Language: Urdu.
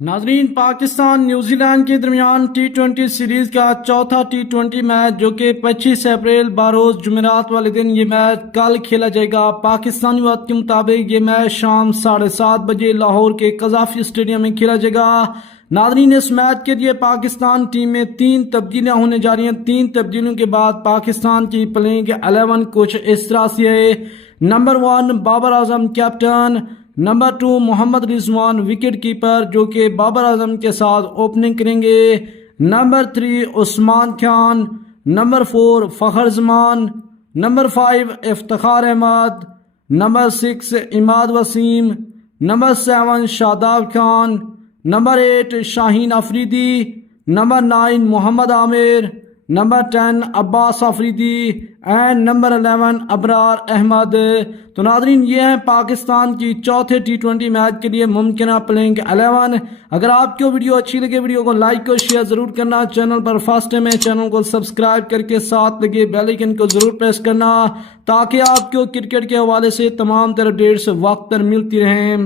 ناظرین، پاکستان نیوزی لینڈ کے درمیان ٹی20 سیریز کا چوتھا ٹی20 میچ جو کہ 25 اپریل بروز جمعرات والے دن یہ میچ کل کھیلا جائے گا۔ پاکستانی وقت کے مطابق یہ میچ شام 7:30 بجے لاہور کے قذافی اسٹیڈیم میں کھیلا جائے گا۔ ناظرین، اس میچ کے لیے پاکستان ٹیم میں 3 تبدیلیاں ہونے جا رہی ہیں۔ 3 تبدیلیوں کے بعد پاکستان کی پلینگ 11 کچھ اس طرح سے ہے۔ Number 1 Babar Azam captain, number 2 محمد رضوان وکٹ کیپر جو کہ بابر اعظم کے ساتھ اوپننگ کریں گے، number 3 Usman Khan, number 4 Fakhar Zaman, number 5 Iftikhar Ahmed, number 6 Imad Wasim, number 7 Shadab Khan, number 8 Shaheen Afridi, number 9 Muhammad Amir, number 10 Abbas Afridi and number 11 Abrar Ahmed. تو ناظرین، یہ ہیں پاکستان کی چوتھے ٹی20 میچ کے لیے ممکنہ پلینگ 11۔ اگر آپ کو ویڈیو اچھی لگے ویڈیو کو لائک اور شیئر ضرور کرنا، چینل پر فرسٹ ٹائم ہے چینل کو سبسکرائب کر کے ساتھ لگے بیل آئیکن کو ضرور پریس کرنا تاکہ آپ کو کرکٹ کے حوالے سے تمام تر اپڈیٹس وقت پر ملتی رہیں۔